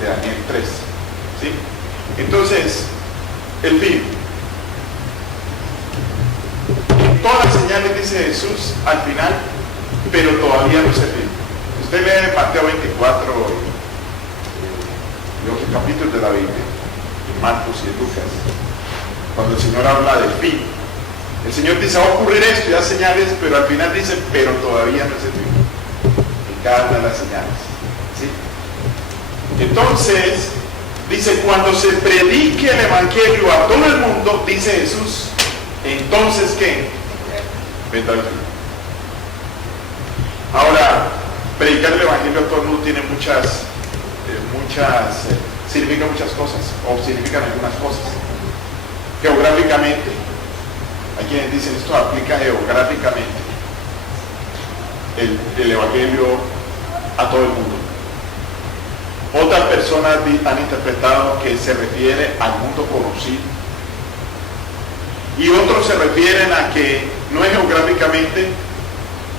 de Daniel 3. ¿Sí? Entonces, el fin. En todas las señales dice Jesús al final, pero todavía no es el fin. Usted lee Mateo 24 y otros capítulos de la Biblia, en Marcos y en Lucas, cuando el Señor habla del fin. El Señor dice, va a ocurrir esto, ya señales, pero al final dice, pero todavía no es el fin. En cada una de las señales. ¿Sí? Entonces, dice, cuando se predique el Evangelio a todo el mundo, dice Jesús, entonces, ¿qué? Vendrá el fin. Ahora, predicar el Evangelio a todo el mundo tiene significa muchas cosas, o significan algunas cosas. Geográficamente, hay quienes dicen esto aplica geográficamente el Evangelio a todo el mundo. Otras personas han interpretado que se refiere al mundo conocido, y otros se refieren a que no es geográficamente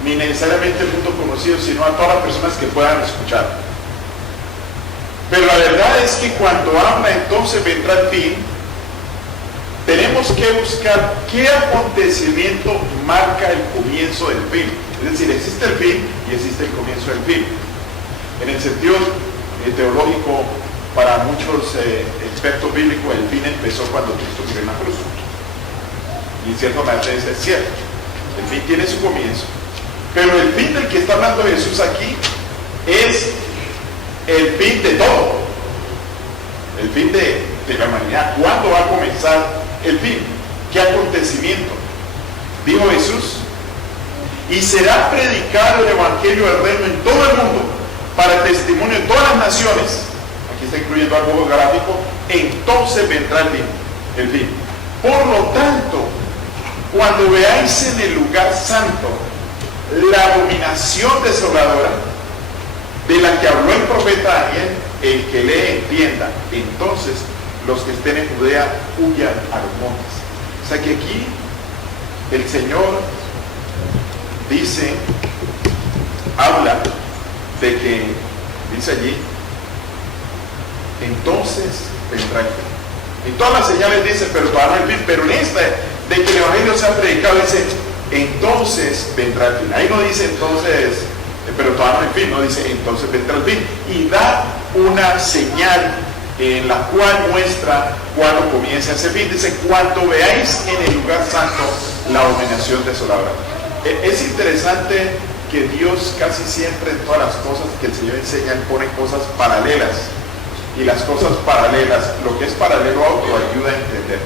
ni necesariamente el mundo conocido, sino a todas las personas que puedan escuchar. Pero la verdad es que cuando habla entonces vendrá el fin, tenemos que buscar qué acontecimiento marca el comienzo del fin. Es decir, existe el fin y existe el comienzo del fin. En el sentido teológico, para muchos expertos bíblicos, el fin empezó cuando Cristo murió en la cruz. Y en cierta manera es cierto. El fin tiene su comienzo. Pero el fin del que está hablando Jesús aquí es el fin de todo. El fin de la humanidad. ¿Cuándo va a comenzar el fin? ¿Qué acontecimiento? Dijo Jesús, y será predicado el Evangelio del Reino en todo el mundo, para testimonio de todas las naciones. Aquí está incluyendo algo geográfico. Entonces vendrá el fin. Por lo tanto, cuando veáis en el lugar santo la abominación desoladora de la que habló el profeta Daniel, el que lee entienda. Entonces los que estén en Judea huyan a los montes. O sea que aquí el Señor dice, habla de que, dice allí, entonces vendrá el fin. En todas las señales dice, pero todavía no el fin, pero en esta, de que el Evangelio sea predicado, dice, entonces vendrá el fin. Ahí no dice entonces, pero todavía no el fin, no dice entonces vendrá el fin. Y da una señal en la cual muestra cuando comienza ese fin. Dice, cuando veáis en el lugar santo la abominación desoladora. Es interesante que Dios casi siempre en todas las cosas que el Señor enseña, Él pone cosas paralelas. Y las cosas paralelas, lo que es paralelo a otro, ayuda a entender.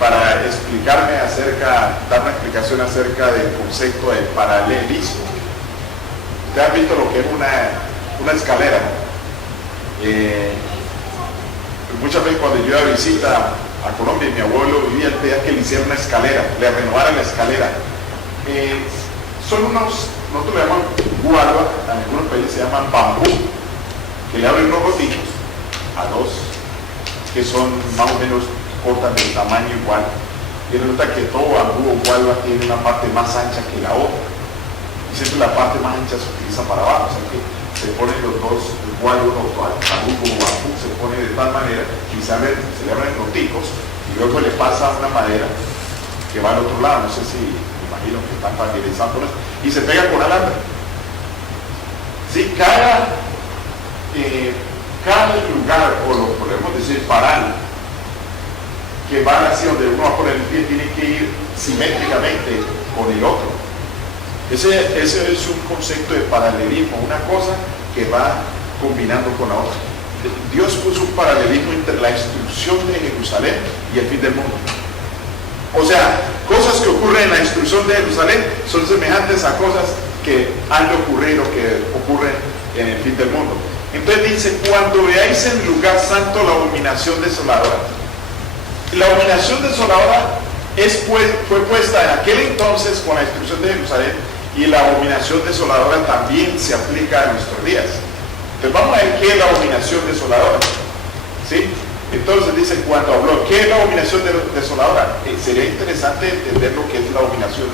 Para explicarme dar una explicación acerca del concepto de paralelismo. Ustedes han visto lo que es una escalera. Muchas veces cuando yo iba a visita a Colombia y mi abuelo vivía, él pedía que le hiciera una escalera, le renovaran la escalera. Son nosotros le llamamos gualua, en algunos países se llaman bambú, que le abren unos rotitos a dos, que son más o menos cortan del tamaño igual. Y resulta que todo bambú o gualua tiene una parte más ancha que la otra. Y siempre la parte más ancha se utiliza para abajo, o sea que se ponen los dos, el gualua o bambú como bambú, se pone de tal manera y se le abren roticos y luego le pasa una madera que va al otro lado, no sé si me imagino que están familiarizados con eso, y se pega con alambre. Sí, cada lugar, o lo podemos decir paral, que va hacia donde uno va a poner el pie, tiene que ir simétricamente con el otro. Ese es un concepto de paralelismo, una cosa que va combinando con la otra. Dios puso un paralelismo entre la instrucción de Jerusalén y el fin del mundo. O sea, cosas que ocurren en la instrucción de Jerusalén son semejantes a cosas que han de ocurrir o que ocurren en el fin del mundo. Entonces dice, cuando veáis en el lugar santo la abominación desoladora. La abominación desoladora fue puesta en aquel entonces con la instrucción de Jerusalén, y la abominación desoladora también se aplica a nuestros días. Entonces vamos a ver qué es la abominación desoladora. ¿Sí? Entonces dice, cuando habló, ¿qué es la abominación desoladora? Sería interesante entender lo que es la abominación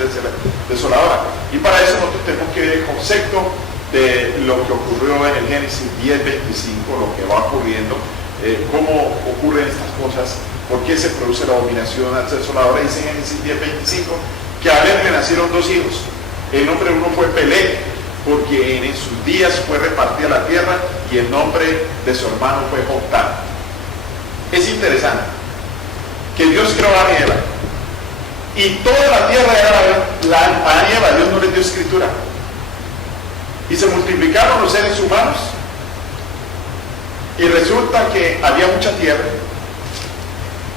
desoladora. Y para eso nosotros tenemos que ver el concepto de lo que ocurrió en el Génesis 10:25, lo que va ocurriendo, cómo ocurren estas cosas, por qué se produce la abominación asesoladora. Dice en Génesis 10:25 que a Aber le nacieron 2 hijos. El nombre de uno fue Peleg, porque en sus días fue repartida la tierra, y el nombre de su hermano fue Joctán. Es interesante que Dios creó a Adán y Eva, y toda la tierra era Adán y Eva. Dios no les dio escritura, y se multiplicaron los seres humanos, y resulta que había mucha tierra,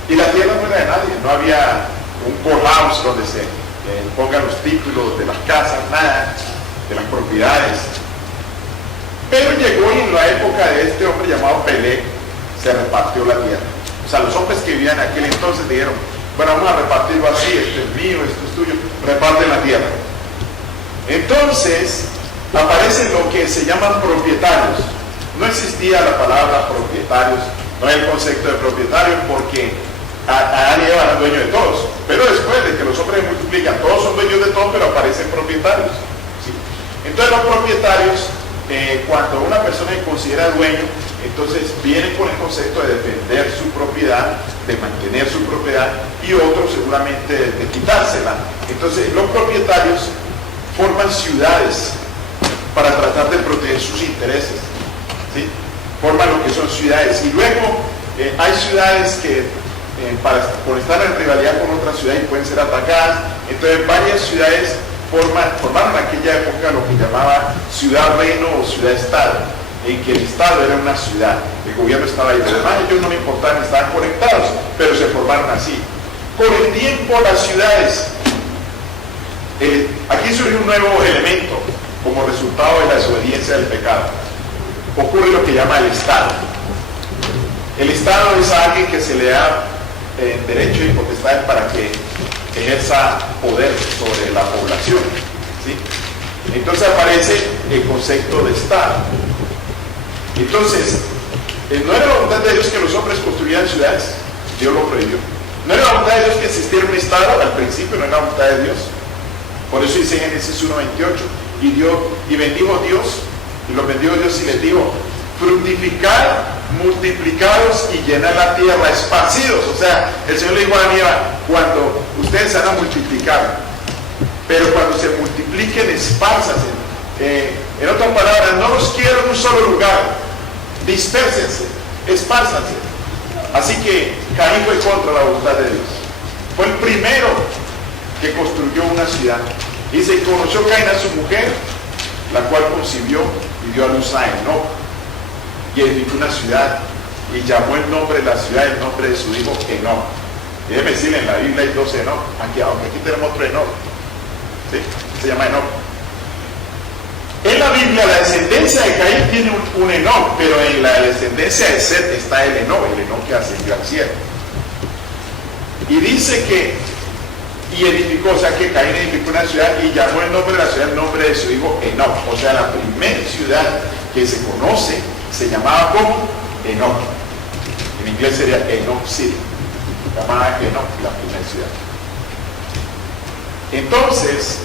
y la tierra no era de nadie. No había un courthouse donde se pongan los títulos de las casas, nada de las propiedades. Pero llegó, y en la época de este hombre llamado Peleg se repartió la tierra. O sea, los hombres que vivían en aquel entonces dijeron: bueno, vamos a repartirlo así, esto es mío, esto es tuyo, reparten la tierra. Entonces aparecen lo que se llaman propietarios. No existía la palabra propietarios, no hay el concepto de propietarios, porque Adán y Eva eran dueños de todos. Pero después de que los hombres se multiplican, todos son dueños de todos, pero aparecen propietarios, ¿sí? Entonces los propietarios, cuando una persona se considera dueño, entonces vienen con el concepto de defender su propiedad, de mantener su propiedad, y otros seguramente de quitársela. Entonces los propietarios forman ciudades para tratar de proteger sus intereses, ¿sí? Forman lo que son ciudades, y luego hay ciudades que por estar en rivalidad con otras ciudades pueden ser atacadas. Entonces varias ciudades formaron en aquella época lo que llamaba ciudad-reino o ciudad-estado, en que el estado era una ciudad, el gobierno estaba ahí. Pero además ellos no me importaban, estaban conectados, pero se formaron así. Con el tiempo las ciudades, aquí surge un nuevo elemento como resultado de la desobediencia del pecado. Ocurre lo que llama el Estado. El Estado es a alguien que se le da derecho y potestades para que ejerza poder sobre la población, ¿sí? Entonces aparece el concepto de Estado. Entonces, no era la voluntad de Dios que los hombres construyeran ciudades. Dios lo prohibió. No era la voluntad de Dios que existiera un Estado. Al principio no era la voluntad de Dios. Por eso dice en Génesis 1:28, y bendijo Dios, y los bendijo Dios y les dijo: fructificar, multiplicados y llenar la tierra, esparcidos. O sea, el Señor le dijo a Adán y Eva: cuando ustedes se van a multiplicar, pero cuando se multipliquen, espárzanse. En otras palabras, no los quiero en un solo lugar, dispérsense, espárzanse. Así que Caín fue contra la voluntad de Dios. Fue el primero que construyó una ciudad. Dice: y conoció Caín a su mujer, la cual concibió y dio a luz a Enoc, y edificó una ciudad, y llamó el nombre de la ciudad el nombre de su hijo Enoc. Y déjeme decirle, en la Biblia hay 2 Enoc, aunque aquí tenemos otro Enoc, ¿sí? Se llama Enoc. En la Biblia la descendencia de Caín tiene un Enoc, pero en la descendencia de Set está el Enoc que ascendió al cielo. Y dice que, y edificó, o sea que Caín edificó una ciudad y llamó el nombre de la ciudad el nombre de su hijo Enoc. O sea, la primera ciudad que se conoce se llamaba como Enoc. En inglés sería Enoc City, llamada Enoc, la primera ciudad. Entonces,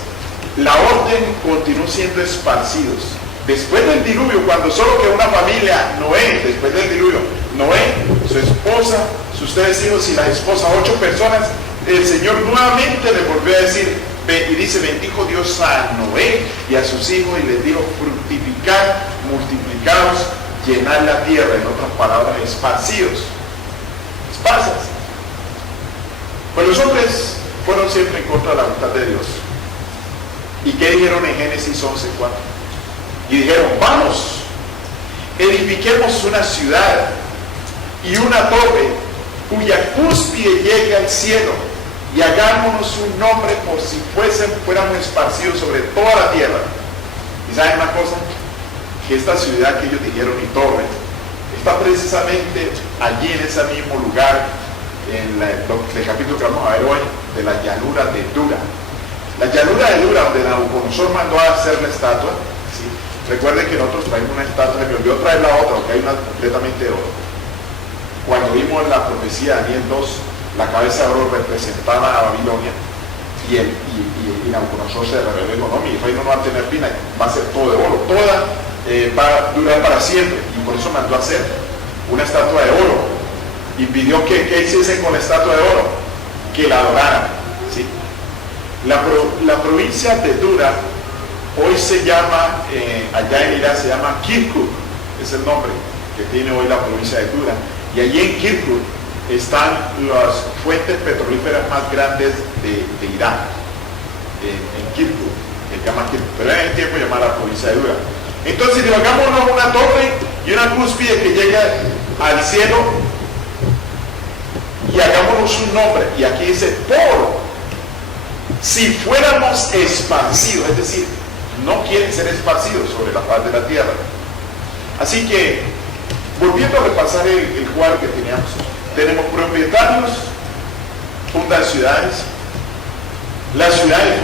la orden continuó siendo esparcidos. Después del diluvio, cuando solo quedó una familia, Noé, después del diluvio, Noé, su esposa, sus 3 hijos y la esposa, 8 personas, el Señor nuevamente le volvió a decir, y dice: bendijo Dios a Noé y a sus hijos, y les dijo: fructificar, multiplicaos, llenar la tierra. En otras palabras, esparcidos, espárzanse. Pues los hombres fueron siempre en contra de la voluntad de Dios. ¿Y qué dijeron en Génesis 11:4? Y dijeron: vamos, edifiquemos una ciudad y una torre cuya cúspide llegue al cielo, y hagámonos un nombre por si fuéramos esparcidos sobre toda la tierra. ¿Y saben una cosa? Que esta ciudad que ellos dijeron, y torre, está precisamente allí en ese mismo lugar, en el capítulo que vamos a ver hoy, de la llanura de Dura. La llanura de Dura, donde Nabucodonosor mandó a hacer la estatua, ¿sí? Recuerden que nosotros traemos una estatua, me olvidó traer la otra, porque hay una completamente de oro. Cuando vimos la profecía de Daniel 2, la cabeza de oro representaba a Babilonia, y Nabucodonosor se rebeló y dijo, no, mi reino no va a tener fin, va a ser todo de oro, va a durar para siempre, y por eso mandó a hacer una estatua de oro, y pidió que hiciesen con la estatua de oro, que la adoraran, ¿sí? La provincia de Dura hoy se llama, allá en Irak se llama Kirkuk, es el nombre que tiene hoy la provincia de Dura, y allí en Kirkuk están las fuentes petrolíferas más grandes de Irak, en Kirkuk, que se llama Kirkuk, pero en el tiempo llamaba la provincia de Dura. Entonces, hagámonos una torre y una cúspide que llegue al cielo y hagámonos un nombre, y aquí dice por, si fuéramos esparcidos, es decir, no quieren ser esparcidos sobre la faz de la tierra. Así que, volviendo a repasar el cuadro que teníamos, tenemos propietarios, fundan ciudades, las ciudades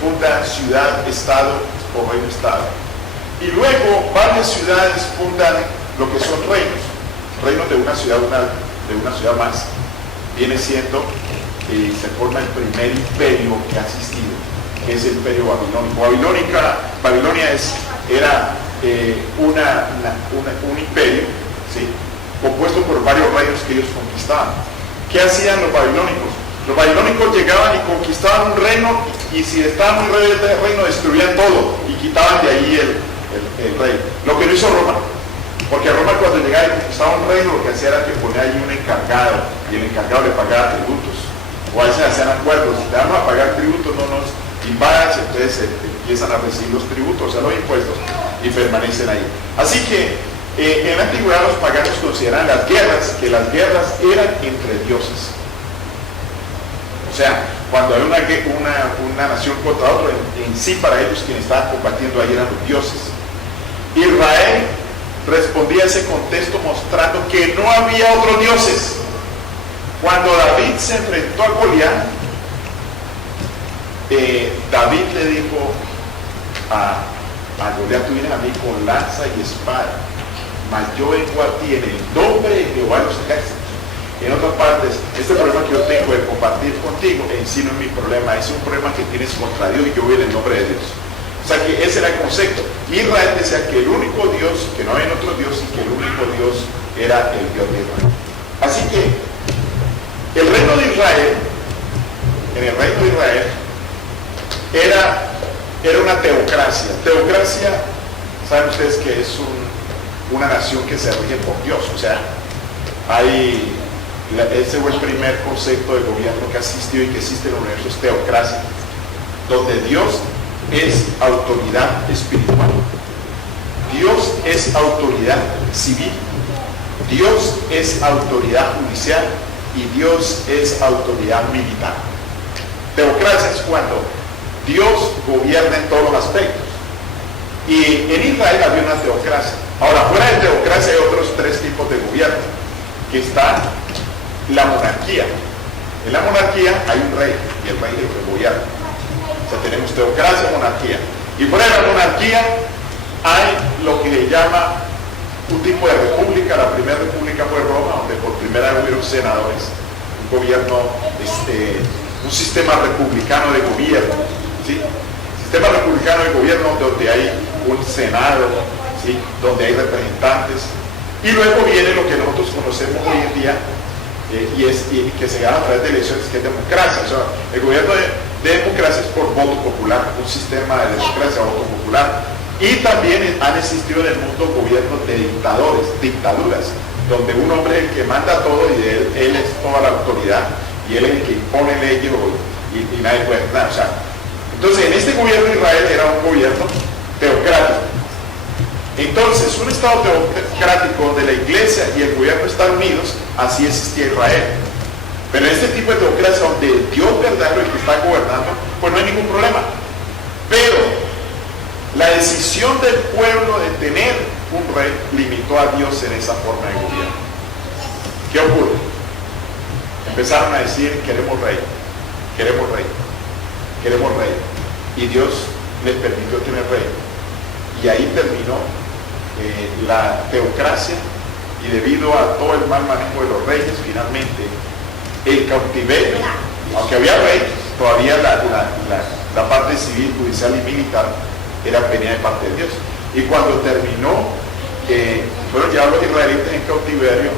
fundan ciudad, estado o reino-estado, y luego varias ciudades fundan lo que son reinos de una ciudad más, viene siendo, se forma el primer imperio que ha existido, que es el imperio babilónico. Babilonia era un imperio, ¿sí?, compuesto por varios reinos que ellos conquistaban. ¿Qué hacían los babilónicos? Los babilónicos llegaban y conquistaban un reino, y si estaban muy rebeldes del reino, destruían todo y quitaban de ahí el rey. Lo que no hizo Roma, porque Roma, cuando llegaba y conquistaba un reino, lo que hacía era que ponía ahí un encargado, y el encargado le pagaba tributos, o a veces hacían acuerdos: si te vamos a pagar tributos, no nos invadas. Entonces empiezan a recibir los tributos, o sea, los impuestos, y permanecen ahí. Así que en la antigüedad los paganos consideraban que las guerras eran entre dioses. O sea, cuando hay una nación contra otra, en sí para ellos quienes estaban combatiendo ahí eran los dioses. Israel respondía a ese contexto mostrando que no había otros dioses. Cuando David se enfrentó a Goliat, David le dijo a Goliat: tú vienes a mí con lanza y espada, mas yo vengo a ti en el nombre de Jehová de los ejércitos. En otras partes, este problema que yo tengo de compartir contigo en sí no es mi problema, es un problema que tienes contra Dios, y yo voy en el nombre de Dios. O sea que ese era el concepto. Israel decía que el único Dios, que no había otro Dios, y que el único Dios era el Dios de Israel. Así que el reino de Israel, en el reino de Israel, era una teocracia. Teocracia, saben ustedes que es una nación que se rige por Dios. O sea, ese fue el primer concepto de gobierno que ha existido y que existe en el universo, es teocracia, donde Dios es autoridad espiritual, Dios es autoridad civil, Dios es autoridad judicial, y Dios es autoridad militar. Teocracia es cuando Dios gobierna en todos los aspectos, y en Israel había una teocracia. Ahora, fuera de teocracia hay otros tres tipos de gobierno, que está la monarquía. En la monarquía hay un rey, y el rey es el que gobierna. O sea, tenemos teocracia, monarquía. Y fuera de la monarquía hay lo que se llama un tipo de república. La primera república fue Roma, donde por primera vez hubieron senadores, un gobierno, un sistema republicano de gobierno, ¿sí? Sistema republicano de gobierno donde hay un senado, ¿sí?, donde hay representantes, y luego viene lo que nosotros conocemos hoy en día, y que se gana a través de elecciones, que es democracia. O sea, el gobierno de democracia es por voto popular, un sistema de democracia, voto popular. Y también han existido en el mundo gobiernos de dictaduras, donde un hombre es el que manda todo, y él es toda la autoridad, y él es el que impone leyes, y nadie puede hacer nada. O sea, entonces, en este gobierno de Israel era un gobierno teocrático. Entonces, un estado teocrático donde la iglesia y el gobierno están unidos, así existía Israel. Pero en este tipo de teocracia, donde Dios verdadero es el que está gobernando, pues no hay ningún problema. Pero la decisión del pueblo de tener un rey limitó a Dios en esa forma de gobierno. ¿Qué ocurre? Empezaron a decir: queremos rey, queremos rey, queremos rey. Y Dios les permitió tener rey. Y ahí terminó la teocracia, y debido a todo el mal manejo de los reyes, finalmente el cautiverio, aunque había reyes, todavía la parte civil, judicial y militar era venía de parte de Dios. Y cuando terminó, fueron llevados los israelitas en cautiverio,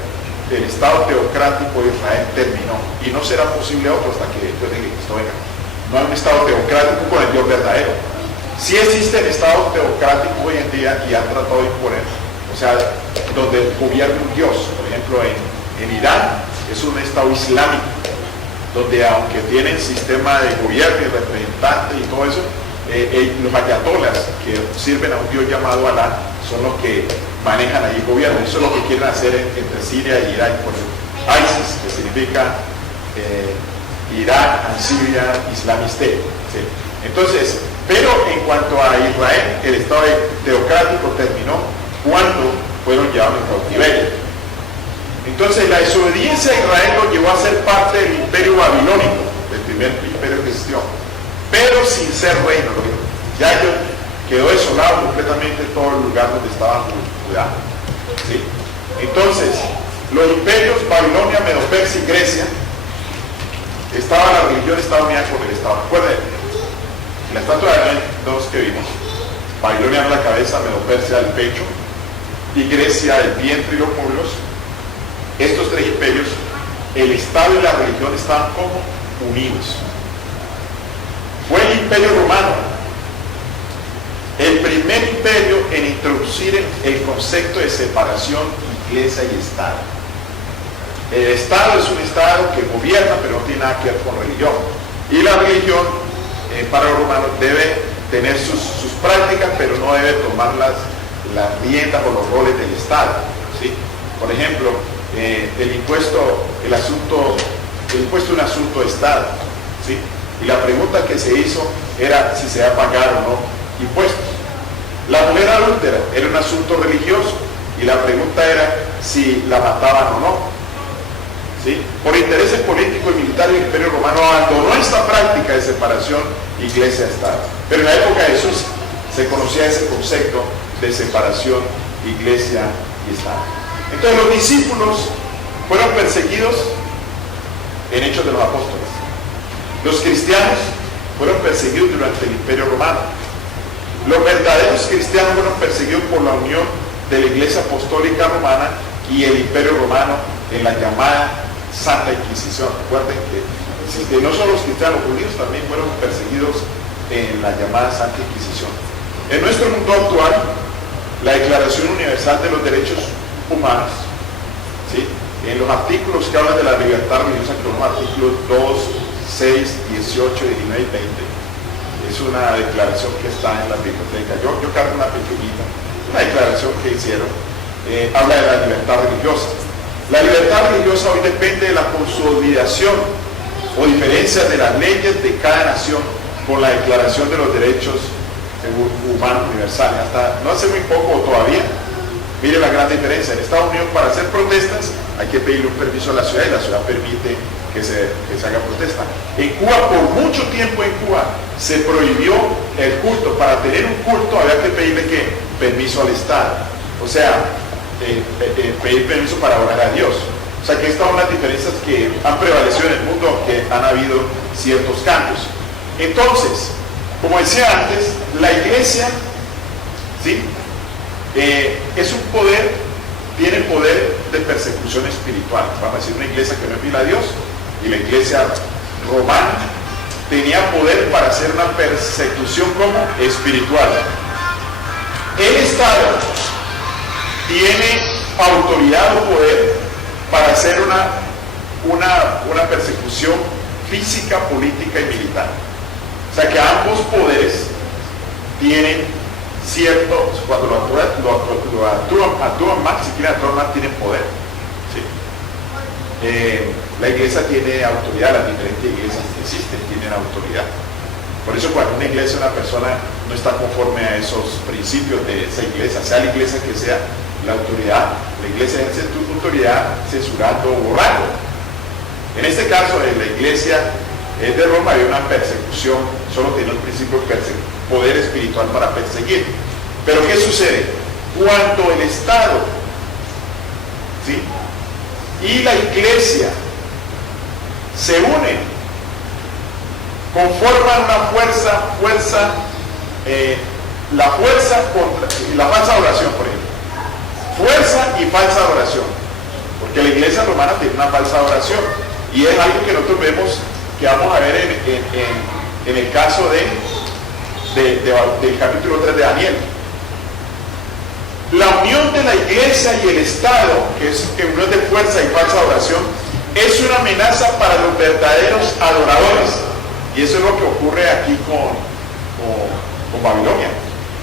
el Estado teocrático de Israel terminó. Y no será posible otro hasta que después de que Cristo venga. No hay un Estado teocrático con el Dios verdadero. Sí existe el Estado teocrático hoy en día y han tratado de imponer, o sea, donde gobierna un Dios. Por ejemplo, en Irán es un Estado islámico, donde aunque tienen sistema de gobierno y representante y todo eso, los ayatolas que sirven a un Dios llamado Alá son los que manejan ahí el gobierno. Eso es lo que quieren hacer entre Siria e Irak, por ISIS, que significa Irak, Syria, Islamic State. ¿Sí? Entonces, pero en cuanto a Israel, el Estado teocrático terminó cuando fueron llevados en cautiverio. Entonces, la desobediencia de Israel lo llevó a ser parte del imperio babilónico, del primer imperio que existió, pero sin ser reino. Ya quedó desolado completamente todo el lugar donde estaba Judá. ¿Sí? Entonces, los imperios Babilonia, Medo-Persia y Grecia, la religión estaba unida con el Estado. Recuerden, la estatua de Daniel 2 que vimos, Babilonia era la cabeza, Medo-Persia el pecho y Grecia el vientre y los muslos. Estos tres imperios, el Estado y la religión estaban como unidos. Fue el Imperio Romano el primer imperio en introducir el concepto de separación iglesia y Estado. El Estado es un Estado que gobierna, pero no tiene nada que ver con religión. Y la religión, para los romanos, debe tener sus prácticas, pero no debe tomar las riendas o los roles del Estado. ¿Sí? Por ejemplo, el impuesto es un asunto de Estado. ¿Sí? Y la pregunta que se hizo era si se va a pagar o no impuestos. La mujer adúltera era un asunto religioso y la pregunta era si la mataban o no. ¿Sí? Por intereses políticos y militares, el Imperio Romano abandonó esta práctica de separación iglesia-Estado. Pero en la época de Jesús se conocía ese concepto de separación iglesia y Estado. Entonces los discípulos fueron perseguidos en Hechos de los Apóstoles. Los cristianos fueron perseguidos durante el Imperio Romano. Los verdaderos cristianos fueron perseguidos por la unión de la Iglesia Apostólica Romana y el Imperio Romano en la llamada Santa Inquisición. Recuerden que no solo los cristianos, los judíos también fueron perseguidos en la llamada Santa Inquisición. En nuestro mundo actual, la Declaración Universal de los Derechos Humanos, ¿sí? En los artículos que hablan de la libertad religiosa, que son los artículos 2, 6, 18, 19 y 20, es una declaración que está en la biblioteca. Yo cargo una pequeñita, una declaración que hicieron, habla de la libertad religiosa. La libertad religiosa hoy depende de la consolidación o diferencias de las leyes de cada nación con la Declaración de los Derechos Humanos Universales. Hasta no hace muy poco todavía, mire la gran diferencia. En Estados Unidos, para hacer protestas hay que pedirle un permiso a la ciudad y la ciudad permite que se haga protesta. En Cuba, por mucho tiempo en Cuba, se prohibió el culto. Para tener un culto había que pedirle permiso al Estado. O sea, pedir permiso para orar a Dios. O sea que estas son las diferencias que han prevalecido en el mundo, aunque han habido ciertos cambios. Entonces, como decía antes, la iglesia, ¿sí? Es un poder, tiene poder de persecución espiritual. Vamos a decir, una iglesia que no es fiel a Dios, y la iglesia romana tenía poder para hacer una persecución como espiritual. El Estado tiene autoridad o poder para hacer una persecución física, política y militar. O sea que ambos poderes tienen cierto, cuando actúan más, si quieren actuar más, tienen poder. ¿Sí? La iglesia tiene autoridad, las diferentes iglesias que existen tienen autoridad. Por eso cuando una iglesia, una persona no está conforme a esos principios de esa iglesia, sea la iglesia que sea, la iglesia ejerce tu autoridad censurando o borrando. En este caso, en la iglesia de Roma había una persecución, solo tenía el principio de poder espiritual para perseguir. Pero ¿qué sucede? Cuando el Estado, ¿sí?, y la iglesia se unen, conforman una la fuerza contra la falsa adoración, por ejemplo. Fuerza y falsa adoración. Porque la iglesia romana tiene una falsa adoración. Y es algo que nosotros vemos, que vamos a ver en el caso del capítulo 3 de Daniel. La unión de la iglesia y el Estado, que es unión de fuerza y falsa adoración, es una amenaza para los verdaderos adoradores. Y eso es lo que ocurre aquí con Babilonia.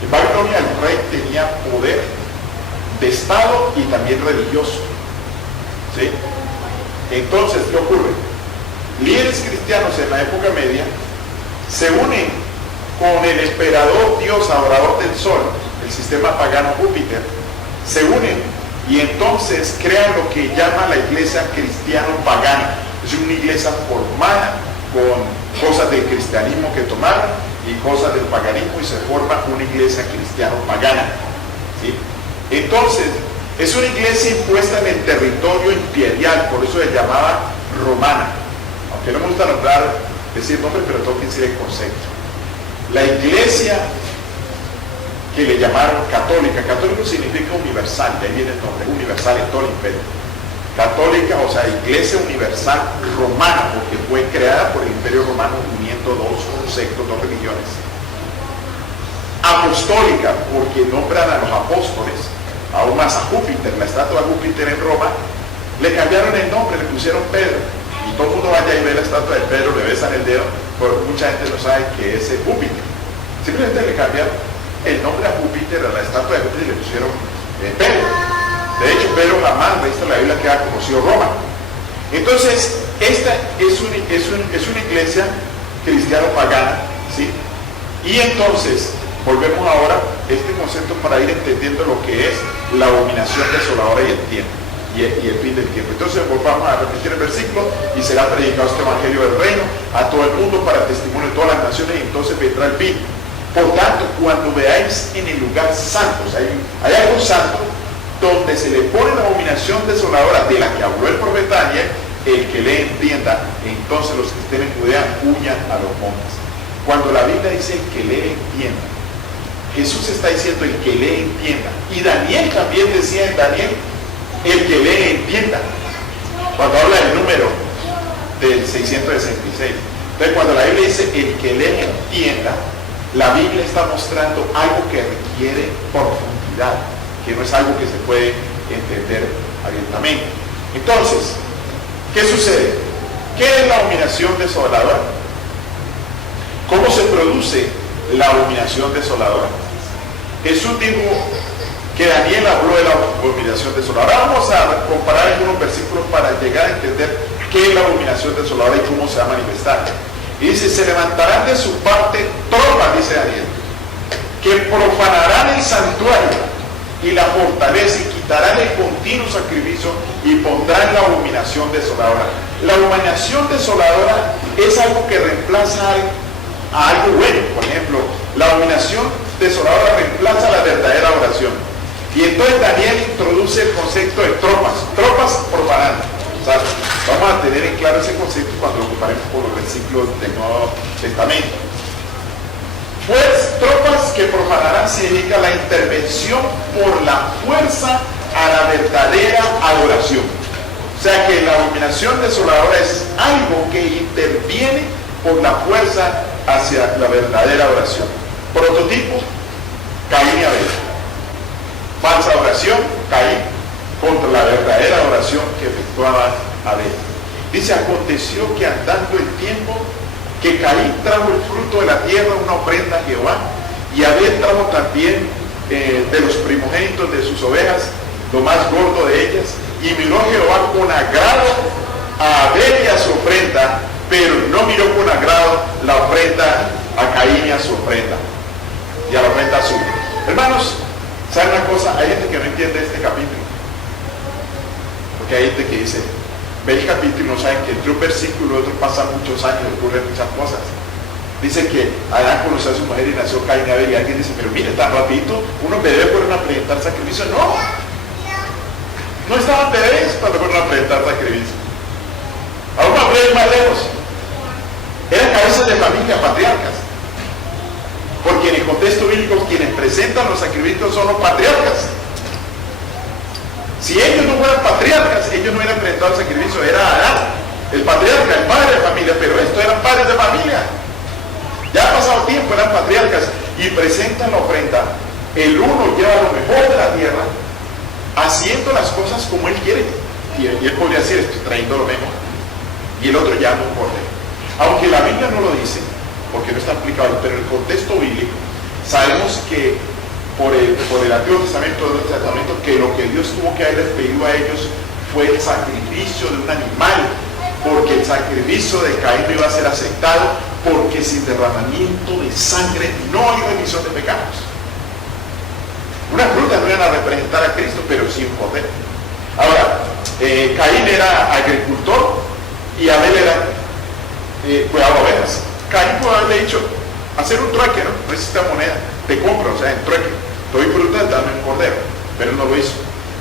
En Babilonia el rey tenía poder de Estado y también religioso. ¿Sí? Entonces, ¿qué ocurre? Líderes cristianos en la época media se unen con el emperador dios adorador del sol, el sistema pagano Júpiter, se unen y entonces crean lo que llama la iglesia cristiano-pagana. Es una iglesia formada con cosas del cristianismo que tomaron y cosas del paganismo, y se forma una iglesia cristiano-pagana. ¿Sí? Entonces, es una iglesia impuesta en el territorio imperial, por eso se llamaba romana. Aunque no me gusta decir nombre, pero tengo que decir el concepto. La iglesia que le llamaron católica, católico significa universal, de ahí viene el nombre, universal en todo el imperio. Católica, o sea, iglesia universal romana, porque fue creada por el imperio romano uniendo dos conceptos, dos religiones. Apostólica, porque nombran a los apóstoles, aún más a Júpiter, la estatua de Júpiter en Roma, le cambiaron el nombre, le pusieron Pedro. Y todo el mundo vaya y ve la estatua de Pedro, le besan el dedo, pero mucha gente no sabe que es Júpiter. Simplemente le cambiaron el nombre a Júpiter, a la estatua de Júpiter, y le pusieron Pedro. De hecho, Pedro jamás, la Biblia, que ha conocido Roma. Entonces, esta es una iglesia cristiano-pagana, ¿sí? Y entonces, volvemos ahora a este concepto para ir entendiendo lo que es la abominación desoladora y el tiempo, y el fin del tiempo. Entonces, volvamos a repetir el versículo: y será predicado este evangelio del reino a todo el mundo para testimonio de todas las naciones, y entonces vendrá el fin. Por tanto, cuando veáis en el lugar santo, o sea, hay algo santo, donde se le pone la abominación desoladora de la que habló el profeta Daniel, el que le entienda, entonces los que estén en Judea huyan a los montes. Cuando la Biblia dice el que le entienda, Jesús está diciendo el que le entienda. Y Daniel también decía en Daniel, el que le entienda. Cuando habla del número del 666. Entonces, cuando la Biblia dice el que le entienda, la Biblia está mostrando algo que requiere profundidad, que no es algo que se puede entender abiertamente. Entonces, ¿qué sucede? ¿Qué es la abominación desoladora? ¿Cómo se produce la abominación desoladora? Jesús dijo que Daniel habló de la abominación desoladora. Ahora vamos a comparar algunos versículos para llegar a entender qué es la abominación desoladora y cómo se va a manifestar. Y dice: se levantarán de su parte tropas, dice Daniel, que profanarán el santuario y la fortaleza, y quitarán el continuo sacrificio y pondrán la abominación desoladora. La abominación desoladora es algo que reemplaza a algo bueno. Por ejemplo, la abominación desoladora reemplaza la verdadera oración. Y entonces Daniel introduce el concepto de tropas profanando. O sea, vamos a tener en claro ese concepto cuando lo comparemos con los versículos del Nuevo Testamento. Pues tropas que profanarán significa la intervención por la fuerza a la verdadera adoración. O sea que la abominación desoladora es algo que interviene por la fuerza hacia la verdadera adoración. Prototipo: Caín y Abel. Falsa adoración: Caín contra la verdadera adoración que efectuaba Abel. Dice: aconteció que andando el tiempo, que Caín trajo el fruto de la tierra, una ofrenda a Jehová, y Abel trajo también de los primogénitos de sus ovejas, lo más gordo de ellas, y miró Jehová con agrado a Abel y a su ofrenda, pero no miró con agrado la ofrenda a Caín y a su ofrenda, y a la ofrenda suya. Hermanos, ¿saben una cosa? Hay gente que no entiende este capítulo, porque hay gente que dice, ve el capítulo y no saben que entre un versículo y otro pasan muchos años y ocurren muchas cosas. Dice que Adán conoció a su mujer y nació Caín y Abel, y alguien dice, pero mire, tan rapidito, unos bebés fueron a presentar sacrificio. No estaban bebés cuando fueron a presentar sacrificio. Aún más breve, más lejos, eran cabezas cabezas de familia, patriarcas. Porque en el contexto bíblico quienes presentan los sacrificios son los patriarcas. Si ellos no fueran patriarcas, ellos no hubieran presentado el sacrificio, era Adán, el patriarca, el padre de familia, pero estos eran padres de familia. Ya ha pasado tiempo, eran patriarcas y presentan la ofrenda. El uno lleva lo mejor de la tierra, haciendo las cosas como él quiere. Y él podría decir esto, trayendo lo mejor. Y el otro llama un cordero. Aunque la Biblia no lo dice, porque no está aplicado, pero en el contexto bíblico, sabemos que por el Antiguo Testamento, el Nuevo Testamento, que lo que Dios tuvo que haber pedido a ellos fue el sacrificio de un animal, porque el sacrificio de Caín no iba a ser aceptado, porque sin derramamiento de sangre no hay remisión de pecados. Unas frutas no iban a representar a Cristo, pero sí un cordero. Ahora, Caín era agricultor y Abel era cuidaba ovejas. Caín puede haberle dicho, hacer un trueque, ¿no? No necesita moneda, te compro, o sea, en trueque, te doy frutas, dame un cordero. Pero él no lo hizo.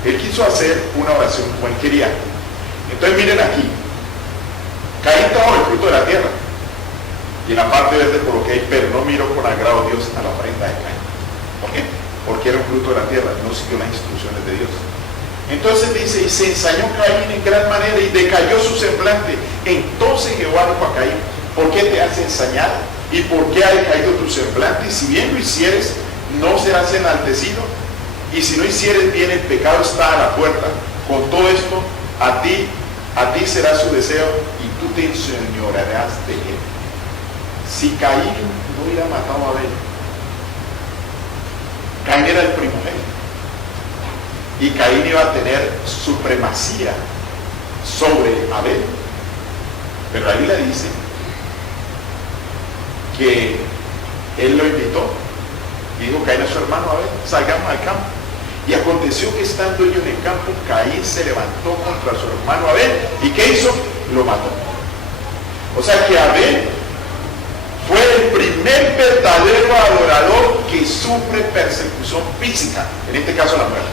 Él quiso hacer una oración como él quería. Entonces miren aquí, Caín trajo el fruto de la tierra. Y en la parte verde coloqué, pero no miró con agrado Dios a la ofrenda de Caín. ¿Por qué? Porque era un fruto de la tierra, no siguió las instrucciones de Dios. Entonces dice, y se ensañó Caín en gran manera y decayó su semblante. Entonces Jehová dijo a Caín, ¿por qué te has ensañado? ¿Y por qué ha decaído tu semblante? Y si bien lo hicieres, no serás enaltecido. Y si no hicieres bien, el pecado está a la puerta. Con todo esto, a ti será su deseo y tú te enseñorearás de él. Si Caín no hubiera matado a Abel, Caín era el primogénito. Y Caín iba a tener supremacía sobre Abel. Pero la Biblia dice que él lo invitó y dijo, Caín a su hermano Abel, salgamos al campo. Y aconteció que estando ellos en el campo, Caín se levantó contra su hermano Abel. ¿Y qué hizo? Lo mató. O sea que Abel fue el primer verdadero adorador que sufre persecución física, en este caso la muerte.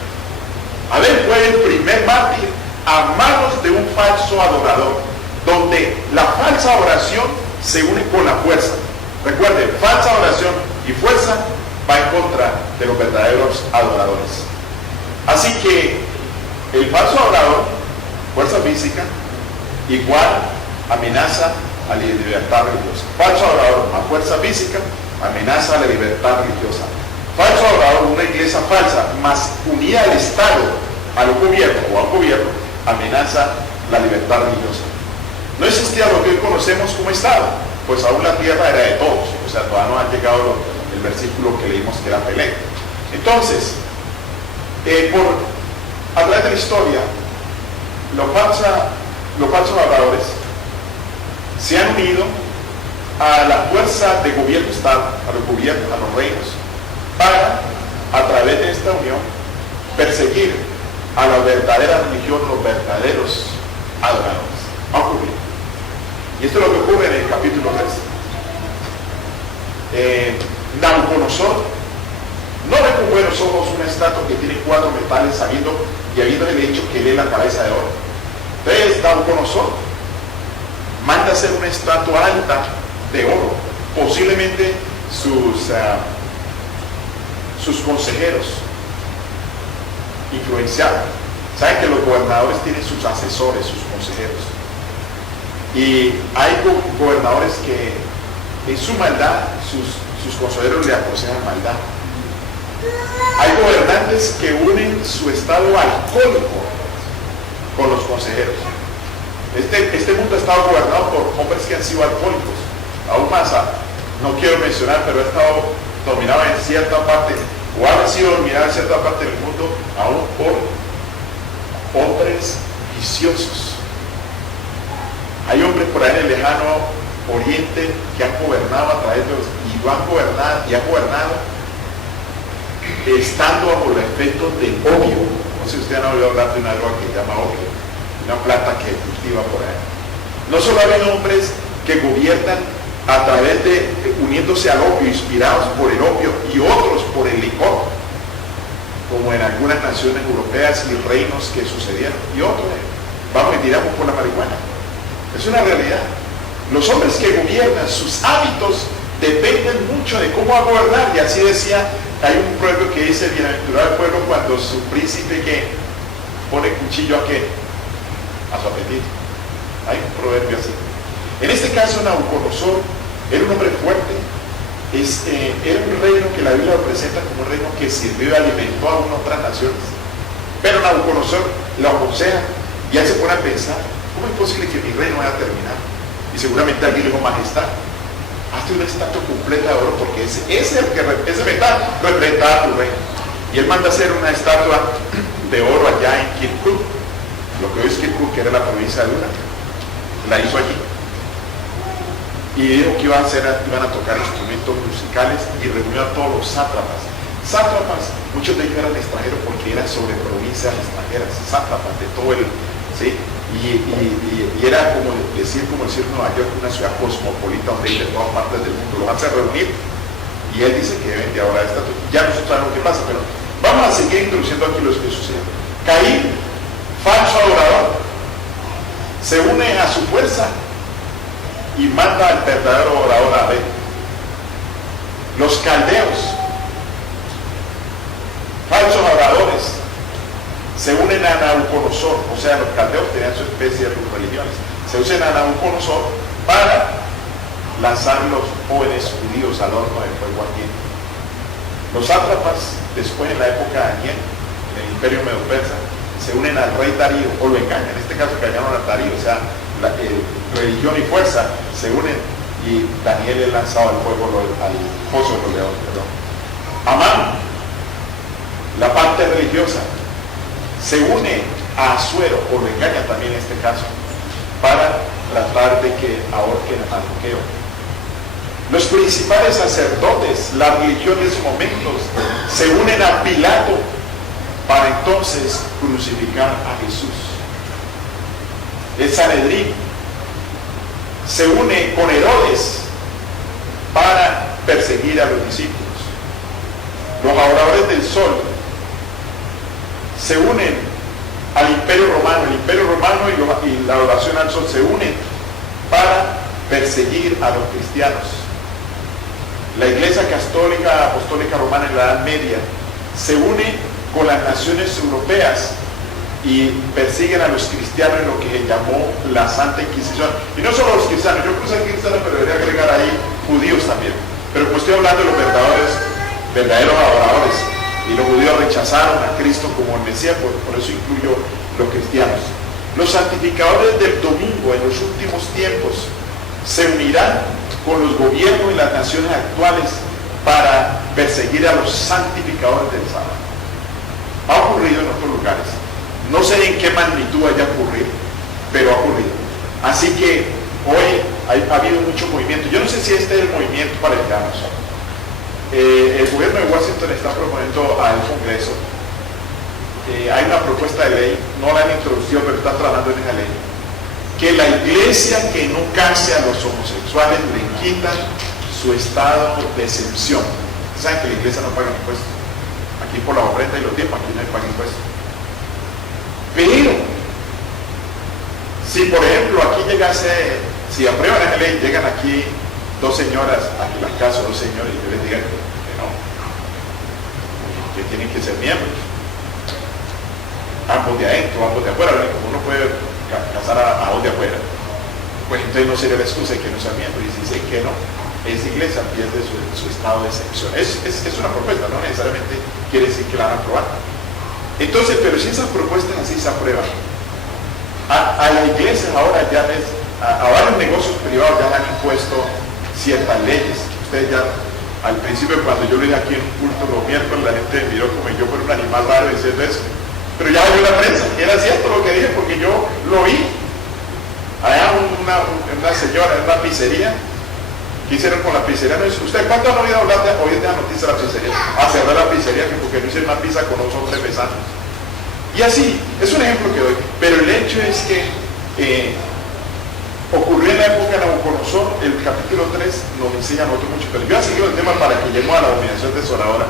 Abel fue el primer mártir a manos de un falso adorador, donde la falsa oración se une con la fuerza. Recuerden, falsa oración y fuerza va en contra de los verdaderos adoradores. Así que el falso adorador, fuerza física, igual amenaza a la libertad religiosa. Falso adorador más fuerza física, amenaza a la libertad religiosa. Falso adorador, una iglesia falsa, más unida al Estado, a los gobiernos o al gobierno, amenaza la libertad religiosa. No existía lo que hoy conocemos como Estado, pues aún la tierra era de todos, o sea, todavía no ha llegado el versículo que leímos que era Pelé. Entonces, a través de la historia, los falsos adoradores se han unido a la fuerza de gobierno Estado, a los gobiernos, a los reinos, para, a través de esta unión, perseguir a la verdadera religión, los verdaderos adoradores. Va a ocurrir. Y esto es lo que ocurre en el capítulo 3. Nabucodonosor no ve con buenos ojos una estatua que tiene 4 metales y habiéndole dicho que lee la cabeza de oro. Entonces Nabucodonosor manda hacer una estatua alta de oro, posiblemente sus consejeros influenciados. Saben que los gobernadores tienen sus asesores, sus consejeros, y hay gobernadores que en su maldad sus consejeros le aconsejan maldad. Hay gobernantes que unen su estado alcohólico con los consejeros. Este mundo ha estado gobernado por hombres que han sido alcohólicos. Aún más, no quiero mencionar, pero ha estado dominado en cierta parte, o ha sido dominado en cierta parte del mundo, aún por hombres viciosos. Hay hombres por ahí en el lejano oriente que han gobernado a través de los, y han gobernado estando bajo los efectos del opio. No sé si ustedes han oído hablar de una droga que se llama opio, una planta que cultiva por ahí. No solo ha habido hombres que gobiernan a través de uniéndose al opio, inspirados por el opio, y otros por el licor, como en algunas naciones europeas y reinos que sucedieron, y otros, vamos y tiramos por la marihuana. Es una realidad. Los hombres que gobiernan, sus hábitos dependen mucho de cómo va a gobernar. Y así decía, hay un proverbio que dice, bienaventurado el pueblo cuando su príncipe que pone cuchillo a qué, a su apetito. Hay un proverbio así. En este caso Nabucodonosor era un hombre fuerte, era un reino que la Biblia lo presenta como un reino que sirvió y alimentó a otras naciones. Pero Nabucodonosor lo aconseja y él se pone a pensar, ¿cómo es posible que mi reino vaya a terminar? Y seguramente alguien le dijo, majestad, hazte una estatua completa de oro porque ese metal representa a tu reino. Y él manda hacer una estatua de oro allá en Kirkuk, lo que hoy es Kirkuk, que era la provincia de Ura. La hizo allí. Y dijo que iban a tocar instrumentos musicales y reunió a todos los sátrapas. Sátrapas, muchos de ellos eran extranjeros porque eran sobre provincias extranjeras, sátrapas de todo el... ¿sí? Y era como decir Nueva York, una ciudad cosmopolita donde hay de todas partes del mundo, los hace reunir. Y él dice que deben de ahora esta... Ya nosotros sabemos qué pasa, pero vamos a seguir introduciendo aquí los que suceden. Caín, falso adorador, se une a su fuerza y manda al verdadero orador a Abel. Los caldeos, falsos adoradores, se unen a Nabucodonosor. O sea, los caldeos tenían su especie de religiones, se unen a Nabucodonosor para lanzar los jóvenes judíos al horno de fuego ardiente. Los sátrapas, después en la época de Daniel, en el imperio medo-persa, se unen al rey Darío, o lo engañan, en este caso engañaron a Darío, o sea, religión y fuerza se unen y Daniel es lanzado al fuego, al pozo de los leones, perdón. Amán, la parte religiosa, se une a Asuero, o lo engaña también en este caso, para tratar de que ahorquen a Mardoqueo. Los principales sacerdotes, la religión de esos momentos, se unen a Pilato para entonces crucificar a Jesús. El Sanedrín se une con Herodes para perseguir a los discípulos. Los adoradores del sol se unen al Imperio Romano. El Imperio Romano y la adoración al sol se unen para perseguir a los cristianos. La Iglesia Católica Apostólica Romana en la Edad Media se une con las naciones europeas y persiguen a los cristianos en lo que se llamó la Santa Inquisición. Y no solo los cristianos, yo creo que cristianos, pero debería agregar ahí judíos también. Pero pues estoy hablando de los verdaderos adoradores. Y los judíos rechazaron a Cristo como el Mesías, por eso incluyo los cristianos. Los santificadores del domingo en los últimos tiempos se unirán con los gobiernos y las naciones actuales para perseguir a los santificadores del sábado. Ha ocurrido en otros lugares. No sé en qué magnitud haya ocurrido, pero ha ocurrido. Así que hoy ha habido mucho movimiento. Yo no sé si este es el movimiento para el Amazon. El gobierno de Washington está proponiendo al Congreso, hay una propuesta de ley, no la han introducido, pero está trabajando en esa ley, que la iglesia que no case a los homosexuales le quitan su estado de exención. Saben que la iglesia no paga impuestos. Aquí por la ofrenda y los tiempos, aquí no hay paga impuestos. Pero, si por ejemplo aquí llegase, si aprueban esa ley, llegan aquí dos señoras, aquí las caso, dos señores, y yo les diga que no, que tienen que ser miembros, ambos de adentro, ambos de afuera, como uno puede casar a dos de afuera, pues entonces no sería la excusa de que no sea miembro, y si dicen que no, esa iglesia pierde su estado de excepción. Es una propuesta, no necesariamente quiere decir que la van a aprobar. Entonces, pero si esas propuestas así se aprueban, a la iglesia ahora ya a varios negocios privados ya le han impuesto ciertas leyes. Ustedes ya, al principio cuando yo leí aquí en un culto los miércoles, la gente me miró como yo fuera un animal raro diciendo eso, pero ya oyó la prensa, y era cierto lo que dije porque yo lo vi. Allá una señora en una pizzería, ¿qué hicieron con la pizzería? No, ¿usted cuánto han oído hablar de la noticia de la pizzería? A cerrar la pizzería porque no hice una pizza con 2 hombres besando. Y así, es un ejemplo que doy, pero el hecho es que ocurrió en la época de Nabucodonosor. El capítulo 3 nos enseña nosotros mucho, pero yo he seguido el tema para que lleguemos a la abominación desoladora.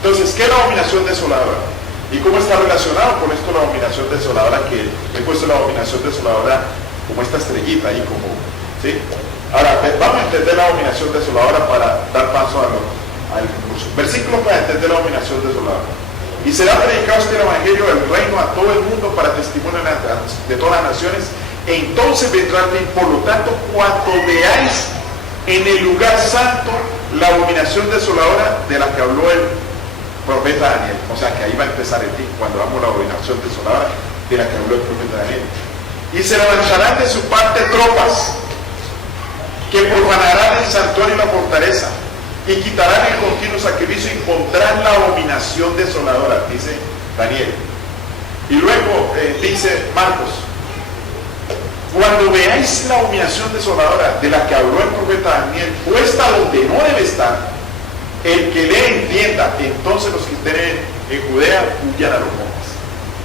Entonces, ¿qué es la abominación desoladora? ¿Y cómo está relacionado con esto la abominación desoladora? Que he puesto la abominación desoladora como esta estrellita ahí, como ¿sí? Ahora, vamos a entender la abominación desoladora para dar paso al curso. Versículo para entender la abominación desoladora. Y será predicado este evangelio del reino a todo el mundo para testimonio de todas las naciones. Entonces vendrá el fin. Por lo tanto, cuando veáis en el lugar santo la abominación desoladora de la que habló el profeta Daniel, o sea que ahí va a empezar el fin, cuando vamos a la abominación desoladora de la que habló el profeta Daniel. Y se levantarán de su parte tropas que profanarán el santuario y la fortaleza y quitarán el continuo sacrificio y pondrán la abominación desoladora, dice Daniel. Y luego dice Marcos: cuando veáis la abominación desoladora de la que habló el profeta Daniel puesta donde no debe estar, el que le entienda. Entonces los que estén en Judea huyan a los montes.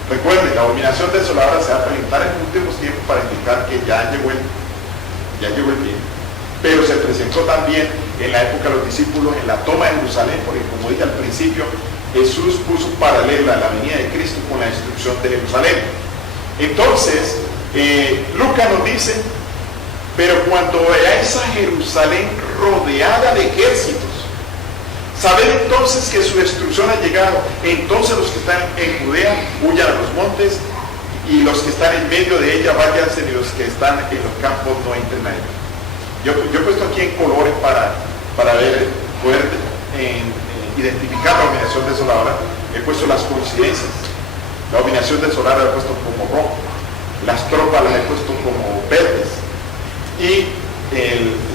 Recuerden, la abominación desoladora se va a presentar en últimos tiempos para indicar que ya llegó el bien. Pero se presentó también en la época de los discípulos en la toma de Jerusalén, porque como dije al principio, Jesús puso paralela la venida de Cristo con la destrucción de Jerusalén. Entonces, Lucas nos dice: pero cuando veáis a Jerusalén rodeada de ejércitos, sabed entonces que su destrucción ha llegado. Entonces los que están en Judea huyan a los montes, y los que están en medio de ella váyanse, y los que están en los campos no entren a ella. Yo he puesto aquí en colores para poder identificar la abominación desoladora. He puesto las coincidencias. La abominación desoladora la he puesto como rojo, las tropas las he puesto como verdes, y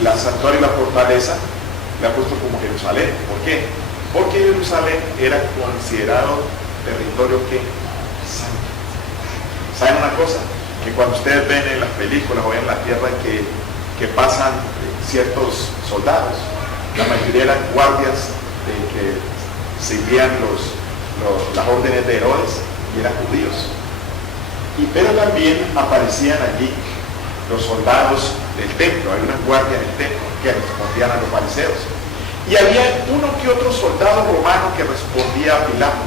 la santuario y la fortaleza la he puesto como Jerusalén. ¿Por qué? Porque Jerusalén era considerado territorio que santo. ¿Saben una cosa? Que cuando ustedes ven en las películas o en la tierra que pasan ciertos soldados, la mayoría eran guardias que seguían las órdenes de Herodes y eran judíos. Pero también aparecían allí los soldados del templo. Hay una guardia del templo que respondían a los fariseos, y había uno que otro soldado romano que respondía a Pilato.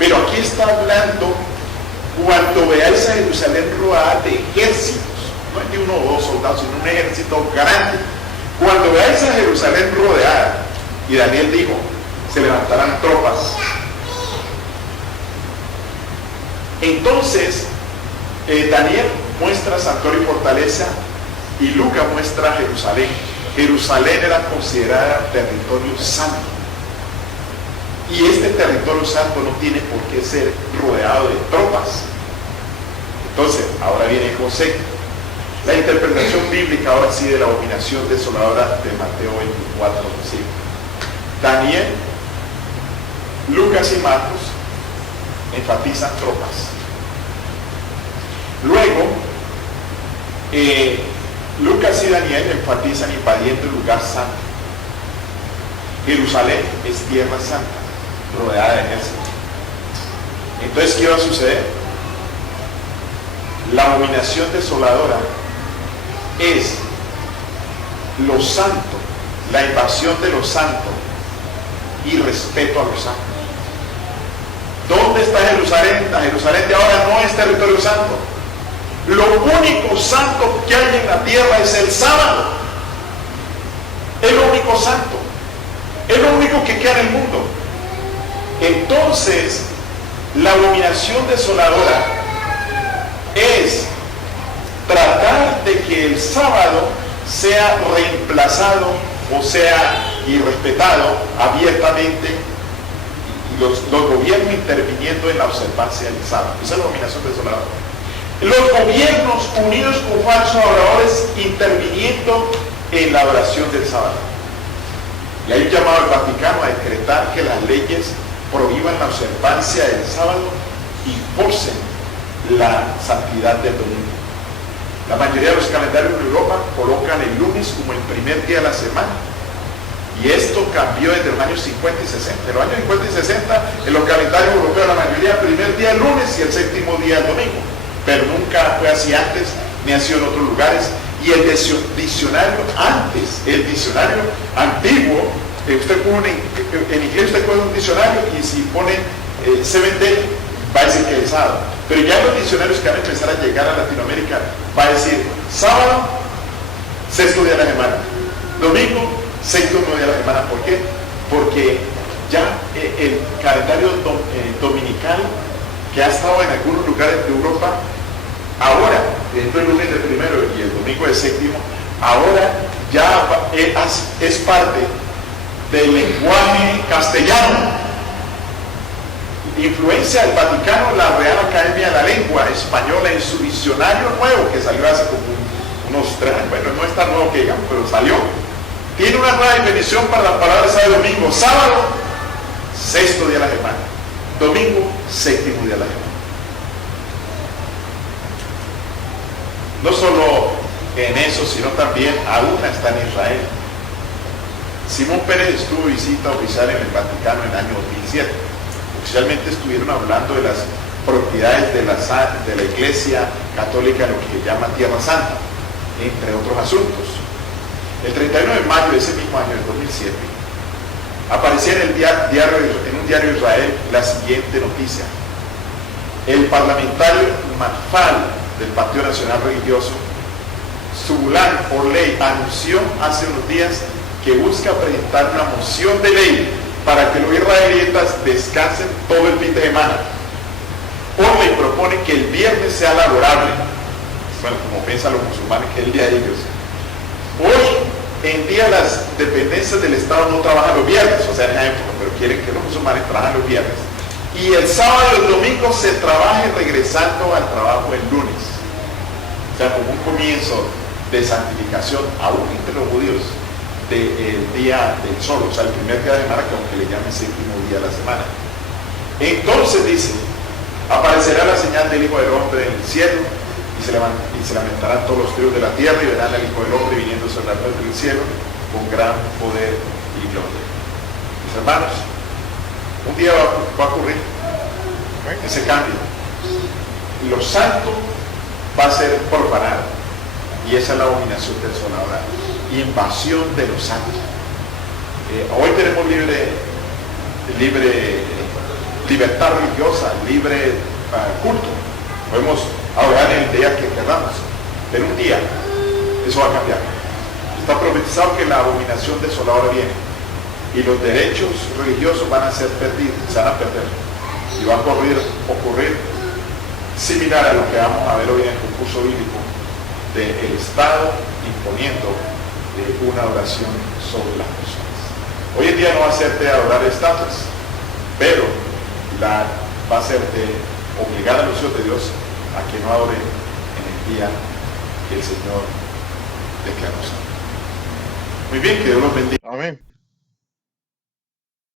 Pero aquí está hablando cuando veáis a Jerusalén rodeada de ejércitos, no es de uno o dos soldados, sino un ejército grande. Cuando veáis a Jerusalén rodeada, y Daniel dijo: se levantarán tropas. Entonces Daniel muestra santuario y fortaleza, y Lucas muestra Jerusalén. Jerusalén era considerada territorio santo, y este territorio santo no tiene por qué ser rodeado de tropas. Entonces, ahora viene José. La interpretación bíblica ahora sí de la abominación desoladora de Mateo 24, ¿sí? Daniel, Lucas y Marcos enfatizan tropas. Luego, Lucas y Daniel enfatizan invadiendo el lugar santo. Jerusalén es tierra santa, rodeada de ejércitos. Entonces, ¿qué va a suceder? La abominación desoladora es lo santo, la invasión de lo santo y respeto a lo santo. ¿Dónde está Jerusalén? La Jerusalén de ahora no es territorio santo. Lo único santo que hay en la tierra es el sábado. Es lo único santo. Es lo único que queda en el mundo. Entonces, la abominación desoladora es tratar de que el sábado sea reemplazado o sea irrespetado abiertamente, y los gobiernos interviniendo en la observancia del sábado. Esa es la abominación desoladora. Los gobiernos unidos con falsos adoradores interviniendo en la adoración del sábado. Y hay un llamado al Vaticano a decretar que las leyes prohíban la observancia del sábado y forcen la santidad del domingo. La mayoría de los calendarios en Europa colocan el lunes como el primer día de la semana, y esto cambió desde los años 50 y 60. En los años 50 y 60, en los calendarios europeos, la mayoría el primer día el lunes y el séptimo día el domingo. Pero nunca fue así antes, ni ha sido en otros lugares. Y el diccionario antes, el diccionario antiguo, usted pone, en inglés usted pone un diccionario, y si pone 7 day, va a decir que es sábado. Pero ya los diccionarios que van a empezar a llegar a Latinoamérica, va a decir sábado sexto día de la semana. Domingo, sexto día de la semana. ¿Por qué? Porque ya el calendario dominical que ha estado en algunos lugares de Europa, ahora, dentro del lunes de primero y el domingo de séptimo, ahora ya es parte del lenguaje castellano. Influencia del Vaticano, la Real Academia de la Lengua Española, en su diccionario nuevo que salió hace como unos 3 años, bueno, no es tan nuevo que digamos, pero salió, tiene una nueva definición para la palabra sábado y domingo. Sábado, sexto día de la semana. Domingo, séptimo día de la semana. No solo en eso, sino también aún está en Israel. Simón Pérez estuvo de visita oficial en el Vaticano en el año 2007. Oficialmente estuvieron hablando de las propiedades de la Iglesia Católica en lo que se llama Tierra Santa, entre otros asuntos. El 31 de mayo de ese mismo año, del 2007, aparecía en un diario de Israel la siguiente noticia. El parlamentario Manfal del Partido Nacional Religioso, Zubulan Orley, anunció hace unos días que busca presentar una moción de ley para que los israelitas descansen todo el fin de semana. Orley propone que el viernes sea laborable, bueno, como piensan los musulmanes que es el día de ellos. Hoy en día las dependencias del Estado no trabajan los viernes, o sea, en la época, pero quieren que los musulmanes trabajen los viernes. Y el sábado y el domingo se trabaje regresando al trabajo el lunes. O sea, como un comienzo de santificación, aún entre los judíos, del día del sol, o sea, el primer día de semana, que aunque le llamen séptimo día de la semana. Entonces dice, aparecerá la señal del Hijo del Hombre en el cielo, y se lamentarán todos los tribus de la tierra, y verán al Hijo del Hombre viniendo sobre la nubes del cielo, con gran poder y gloria. Mis hermanos, un día va a ocurrir ese cambio. Lo santo va a ser profanado, y esa es la abominación desoladora, invasión de los santos. Hoy tenemos libertad religiosa, libre culto. Podemos adorar en el día que queramos, pero un día eso va a cambiar. Está profetizado que la abominación desoladora viene y los derechos religiosos van a ser perdidos, se van a perder, y va a ocurrir similar a lo que vamos a ver hoy en el concurso bíblico del Estado imponiendo una adoración sobre las personas. Hoy en día no va a ser de adorar estatuas, pero va a ser de obligar a los hijos de Dios a que no adoren en el día que el Señor declaró santo. Muy bien, que Dios los bendiga. Amén.